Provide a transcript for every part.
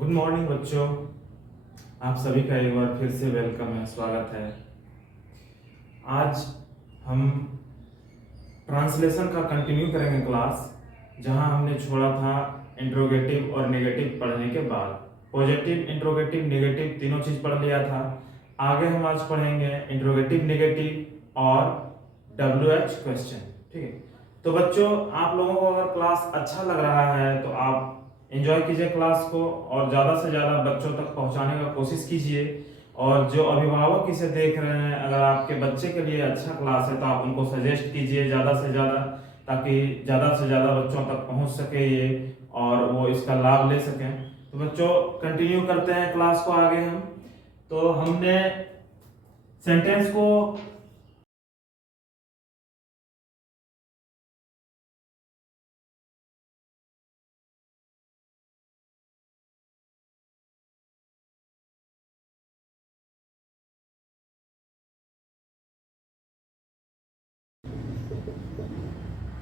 Good morning बच्चों। आप सभी का एक बार फिर से वेलकम है, स्वागत है। आज हम ट्रांसलेशन का कंटिन्यू करेंगे क्लास, जहां हमने छोड़ा था इंट्रोगेटिव और नेगेटिव पढ़ने के बाद। पॉजिटिव, इंट्रोगेटिव, नेगेटिव तीनों चीज पढ़ लिया था। आगे हम आज पढ़ेंगे इंट्रोगेटिव, नेगेटिव और WH क्वेश्चन। ठीक है, तो बच्चों आप लोगों को अगर क्लास अच्छा लग रहा है तो आप एंजॉय कीजिए क्लास को और ज़्यादा से ज़्यादा बच्चों तक पहुंचाने का कोशिश कीजिए। और जो अभिभावक इसे देख रहे हैं, अगर आपके बच्चे के लिए अच्छा क्लास है तो आप उनको सजेस्ट कीजिए ज़्यादा से ज़्यादा, ताकि ज़्यादा से ज़्यादा बच्चों तक पहुंच सके ये और वो इसका लाभ ले सकें। तो बच्चों कंटिन्यू करते हैं क्लास को आगे हम। तो हमने सेंटेंस को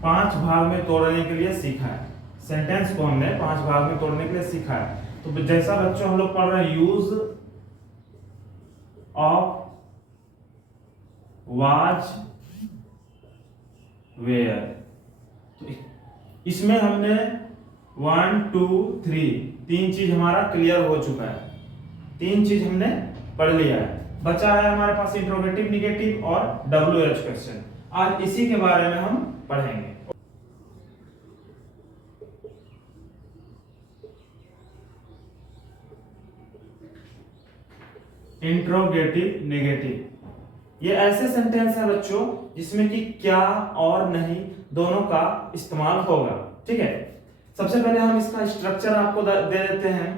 5 भाग में तोड़ने के लिए सीखा है। सेंटेंस को हमने 5 भाग में तोड़ने के लिए सीखा है। तो जैसा बच्चों हम लोग पढ़ रहे हैं, यूज ऑफ वाज वेयर, तो इसमें हमने 1 2 3 तीन चीज हमारा क्लियर हो चुका है। तीन चीज हमने पढ़ लिया है। बचा है हमारे पास इंट्रोगेटिव, निगेटिव और WH क्वेश्चन। आज इसी के बारे में हम पढ़ेंगे। इंट्रोगेटिव, नेगेटिव ये ऐसे सेंटेंस है बच्चों जिसमें कि क्या और नहीं दोनों का इस्तेमाल होगा। ठीक है, सबसे पहले हम इसका स्ट्रक्चर आपको दे देते हैं।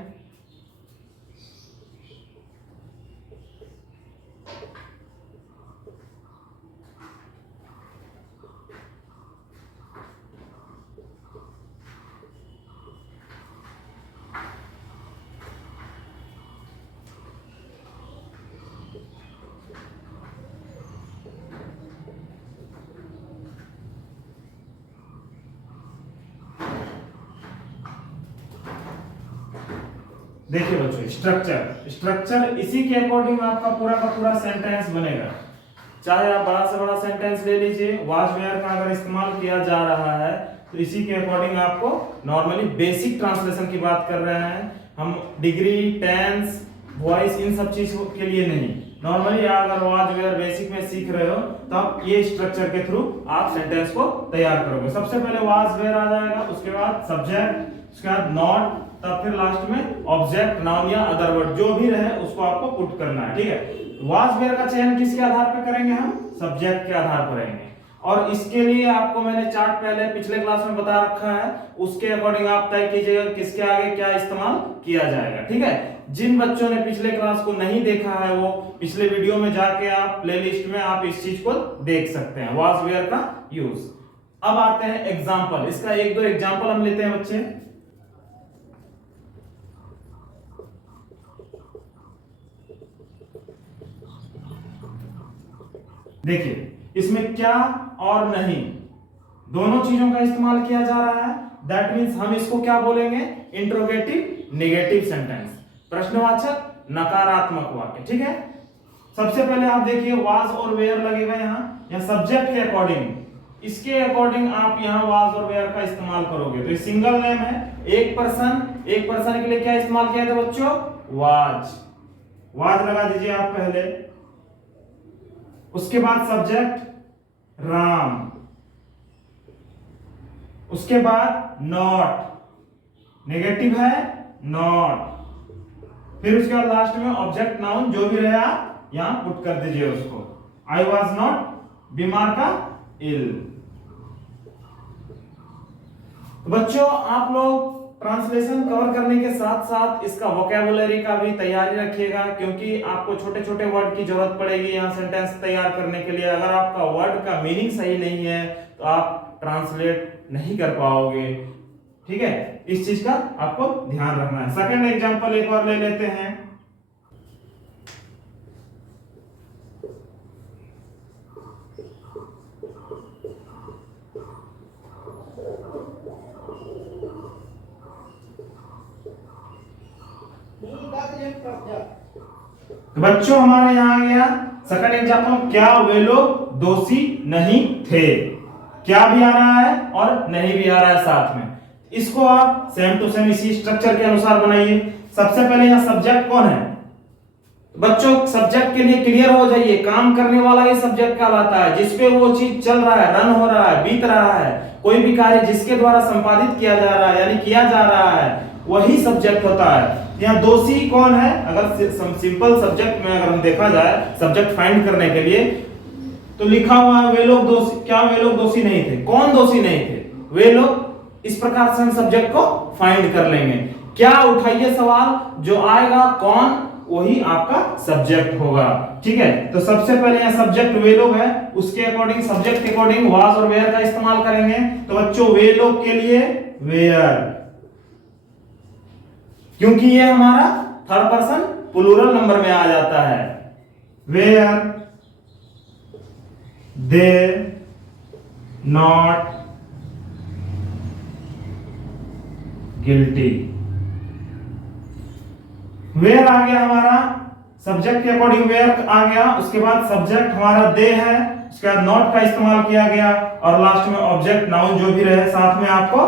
देखिए बच्चों, स्ट्रक्चर इसी के अकॉर्डिंग आपका पूरा का पूरा सेंटेंस बनेगा। चाहे आप बड़ा से बड़ा सेंटेंस ले लीजिए, वाज वेयर का अगर इस्तेमाल किया जा रहा है तो इसी के अकॉर्डिंग आपको नॉर्मली बेसिक ट्रांसलेशन की बात कर रहे हैं हम। डिग्री, टेंस, वॉइस इन सब चीज के लिए नहीं, नॉर्मली अगर वाज वेयर बेसिक में सीख रहे हो तो आप ये स्ट्रक्चर के थ्रू आप सेंटेंस को तैयार करोगे। सबसे पहले वाज वेयर आ जाएगा, उसके बाद सब्जेक्ट, उसके बाद नॉट, तब फिर लास्ट में ऑब्जेक्ट, नाउन या अदर वर्ड जो भी रहे उसको आपको पुट करना है। ठीक है, वाज वेयर का चयन किसके आधार पर करेंगे हम? सब्जेक्ट के आधार पर करेंगे। और इसके लिए आपको मैंने चार्ट पहले पिछले क्लास में बता रखा है, उसके अकॉर्डिंग आप तय कीजिएगा किसके आगे क्या इस्तेमाल किया जाएगा। ठीक है, जिन बच्चों ने पिछले क्लास को नहीं देखा है वो पिछले वीडियो में जाके आप प्लेलिस्ट में आप इस चीज को देख सकते हैं, वाज वेयर का यूज। अब आते हैं एग्जाम्पल, इसका एक दो एग्जाम्पल हम लेते हैं बच्चे। देखिए इसमें क्या और नहीं दोनों चीजों का इस्तेमाल किया जा रहा है। दैट मींस हम इसको क्या बोलेंगे? इंट्रोगेटिव नेगेटिव सेंटेंस, प्रश्नवाचक नकारात्मक वाक्य। ठीक है, सबसे पहले आप देखिए वाज और वेयर लगेगा यहाँ सब्जेक्ट के अकॉर्डिंग, इसके अकॉर्डिंग आप यहाँ वाज और वेयर का इस्तेमाल करोगे। तो ये सिंगल नेम है, एक पर्सन के लिए क्या इस्तेमाल किया था बच्चों? वाज लगा दीजिए आप पहले। उसके बाद सब्जेक्ट राम, उसके बाद नॉट, नेगेटिव है नॉट, फिर उसके बाद लास्ट में ऑब्जेक्ट नाउन जो भी रहे आप यहां पुट कर दीजिए उसको। आई वॉज नॉट, बीमार का इल। तो बच्चों आप लोग ट्रांसलेशन कवर करने के साथ साथ इसका वोकैबुलरी का भी तैयारी रखिएगा, क्योंकि आपको छोटे छोटे वर्ड की जरूरत पड़ेगी यहाँ सेंटेंस तैयार करने के लिए। अगर आपका वर्ड का मीनिंग सही नहीं है तो आप ट्रांसलेट नहीं कर पाओगे। ठीक है, इस चीज का आपको ध्यान रखना है। सेकंड एग्जांपल एक और ले लेते हैं। तो बच्चों हमारे यहाँ आ गया सेकंड एग्जांपल, क्या वे लोग दोषी नहीं थे। क्या भी आ रहा है और नहीं भी आ रहा है साथ में। इसको आप सेम टू सेम इसी स्ट्रक्चर के अनुसार बनाइए। सबसे पहले यहाँ सब्जेक्ट कौन है बच्चों, सब्जेक्ट के लिए क्लियर हो जाइए, काम करने वाला ये सब्जेक्ट कहलाता है, जिसपे वो चीज चल रहा है, रन हो रहा है, बीत रहा है, कोई भी कार्य जिसके द्वारा संपादित किया जा रहा है यानी किया जा रहा है, वही सब्जेक्ट होता है। यहाँ दोषी कौन है, अगर सिंपल सब्जेक्ट में अगर हम देखा जाए सब्जेक्ट फाइंड करने के लिए, तो लिखा हुआ है वे लोग दोषी, क्या वे लोग दोषी नहीं थे, कौन दोषी नहीं थे, वे लोग। इस प्रकार से हम सब्जेक्ट को फाइंड कर लेंगे। क्या उठाइए सवाल, जो आएगा कौन वही आपका सब्जेक्ट होगा, ठीक है। तो सबसे पहले यहाँ सब्जेक्ट वे लोग है, उसके अकॉर्डिंग सब्जेक्ट के अकॉर्डिंग वाज और वेयर का इस्तेमाल करेंगे। तो बच्चों वे लोग के लिए वेयर, क्योंकि ये हमारा थर्ड पर्सन प्लूरल नंबर में आ जाता है। Were they not guilty. Were आ गया हमारा सब्जेक्ट के अकॉर्डिंग, वेयर आ गया। उसके बाद सब्जेक्ट हमारा दे है, उसके बाद नॉट का इस्तेमाल किया गया और लास्ट में ऑब्जेक्ट नाउन जो भी रहे साथ में आपको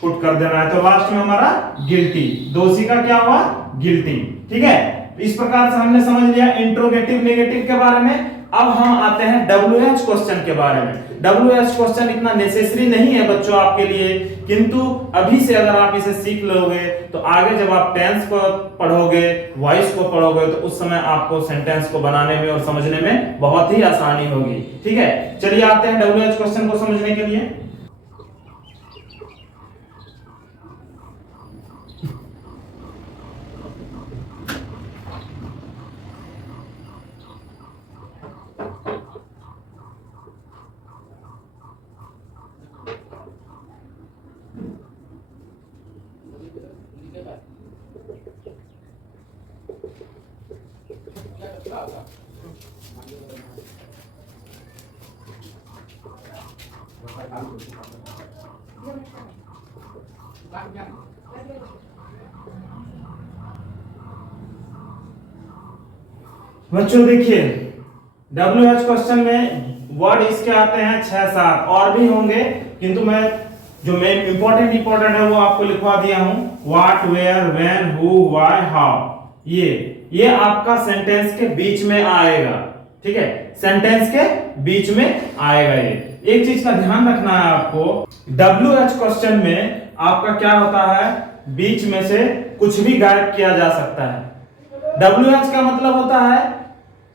पुट कर देना है। तो लास्ट में हमारा गिल्टी, दोषी का क्या हुआ, गिल्टी, ठीक है। इस प्रकार से हमने समझ लिया इंट्रोगेटिव नेगेटिव के बारे में। अब हम आते हैं WH क्वेश्चन के बारे में। WH क्वेश्चन इतना नेसेसरी नहीं है बच्चों आपके लिए, किंतु अभी से अगर आप इसे सीख लोगे तो आगे जब आप टेंस को पढ़ोगे, वॉइस को पढ़ोगे, तो उस समय आपको सेंटेंस को बनाने में और समझने में बहुत ही आसानी होगी, ठीक है। चलिए आते हैं WH क्वेश्चन को समझने के लिए। बच्चों देखिए WH क्वेश्चन में वर्ड इसके आते हैं 6-7 और भी होंगे, किंतु मैं जो मेन इंपॉर्टेंट है वो आपको लिखवा दिया हूं। What, where, when, who, why, how, ये आपका सेंटेंस के बीच में आएगा, ठीक है। सेंटेंस के बीच में आएगा ये। एक चीज का ध्यान रखना है आपको, WH क्वेश्चन में आपका क्या होता है, बीच में से कुछ भी गायब किया जा सकता है। WH का मतलब होता है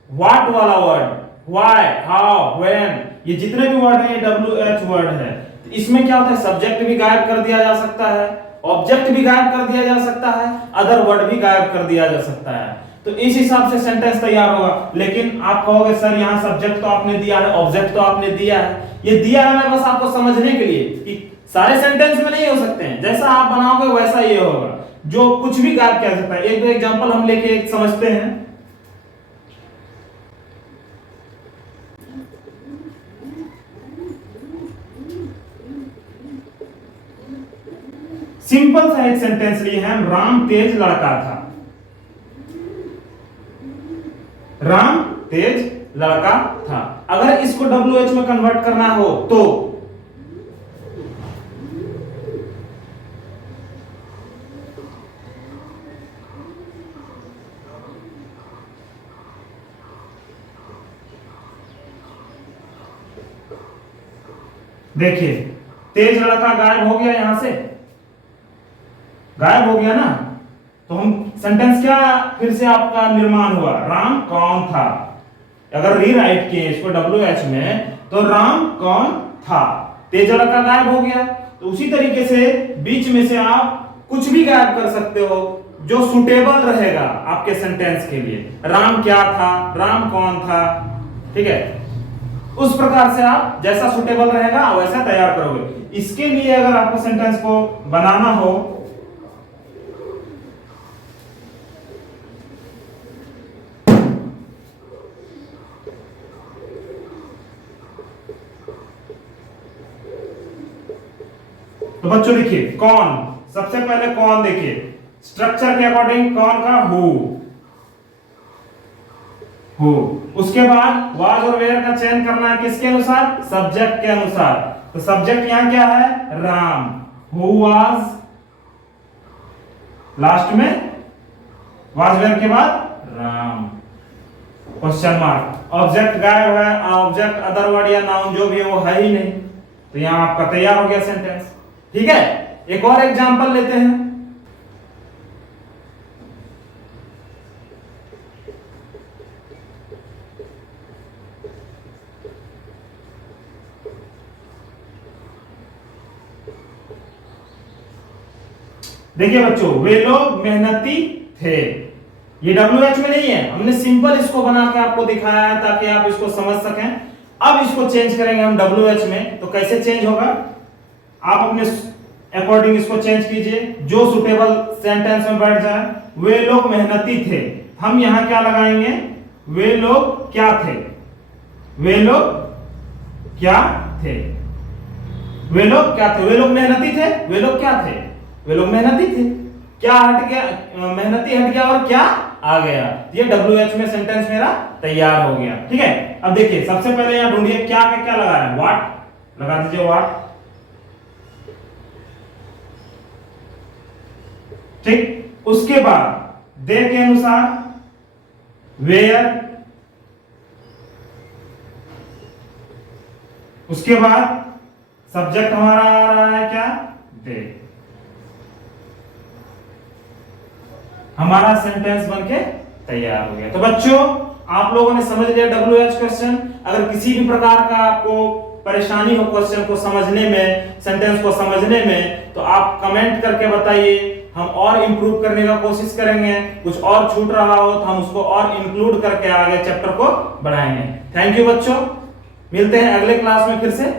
व्हाट वाला वर्ड, व्हाई, हाउ, व्हेन, ये जितने भी वर्ड हैं ये WH वर्ड है। तो इसमें क्या होता है, सब्जेक्ट भी गायब कर दिया जा सकता है, ऑब्जेक्ट भी गायब कर दिया जा सकता है, अदर वर्ड भी गायब कर दिया जा सकता है। तो इस हिसाब से सेंटेंस तैयार होगा। लेकिन आप कहोगे सर यहाँ सब्जेक्ट तो आपने दिया है, ऑब्जेक्ट तो आपने दिया है, ये दिया है मैं बस आपको समझने के लिए कि सारे सेंटेंस में नहीं हो सकते हैं, जैसा आप बनाओगे वैसा ये होगा, जो कुछ भी गायब किया सकता है। एक दो एग्जांपल हम लेके समझते हैं। सिंपल सा एक सेंटेंस लिए हैं, राम तेज लड़का था। राम तेज लड़का था। अगर इसको WH में कन्वर्ट करना हो तो देखिए तेज लड़का गायब हो गया, यहां से गायब हो गया ना, तो हम सेंटेंस क्या फिर से आपका निर्माण हुआ, राम कौन था। अगर रीराइट किए इसको WH में तो राम कौन था, तेज लड़का गायब हो गया। तो उसी तरीके से बीच में से आप कुछ भी गायब कर सकते हो जो सुटेबल रहेगा आपके सेंटेंस के लिए। राम क्या था, राम कौन था, ठीक है। उस प्रकार से आप जैसा सुटेबल रहेगा वैसा तैयार करोगे। इसके लिए अगर आपको सेंटेंस को बनाना हो तो बच्चों देखिए कौन, सबसे पहले कौन देखिए स्ट्रक्चर के अकॉर्डिंग कौन का हु, हु। उसके बाद वाज और वेयर का चयन करना है किसके अनुसार? सब्जेक्ट के अनुसार। तो सब्जेक्ट यहां क्या है? राम। हु वाज, लास्ट में वाज वेयर के बाद राम, क्वेश्चन मार्क। ऑब्जेक्ट गायब है, ऑब्जेक्ट अदर वर्ड या नाउन जो भी है वो है ही नहीं, तो यहां आपका तैयार हो गया सेंटेंस। ठीक है, एक और एग्जांपल लेते हैं। देखिए बच्चों, वे लोग मेहनती थे, ये WH में नहीं है, हमने सिंपल इसको बना के आपको दिखाया है ताकि आप इसको समझ सकें। अब इसको चेंज करेंगे हम WH में, तो कैसे चेंज होगा? आप अपने अकॉर्डिंग इसको चेंज कीजिए जो सुटेबल सेंटेंस में बैठ जाए। वे लोग मेहनती थे, हम यहां क्या लगाएंगे? वे लोग क्या थे? वे लोग क्या थे? वे लोग क्या थे? वे लोग मेहनती थे, वे लोग क्या थे? वे लोग मेहनती थे। क्या हट गया? मेहनती हट गया और क्या आ गया? ये WH में सेंटेंस मेरा तैयार हो गया। ठीक है, अब देखिए सबसे पहले यहां ढूंढिए क्या के क्या लगा है? व्हाट लगा दीजिए, व्हाट। ठीक, उसके बाद दे के अनुसार वेयर, उसके बाद सब्जेक्ट हमारा आ रहा है क्या? दे। हमारा सेंटेंस बनके तैयार हो गया। तो बच्चों आप लोगों ने समझ लिया WH क्वेश्चन। अगर किसी भी प्रकार का आपको परेशानी हो क्वेश्चन को समझने में, सेंटेंस को समझने में, तो आप कमेंट करके बताइए, हम और इंप्रूव करने का कोशिश करेंगे। कुछ और छूट रहा हो तो हम उसको और इंक्लूड करके आगे चैप्टर को बढ़ाएंगे। थैंक यू बच्चों, मिलते हैं अगले क्लास में फिर से।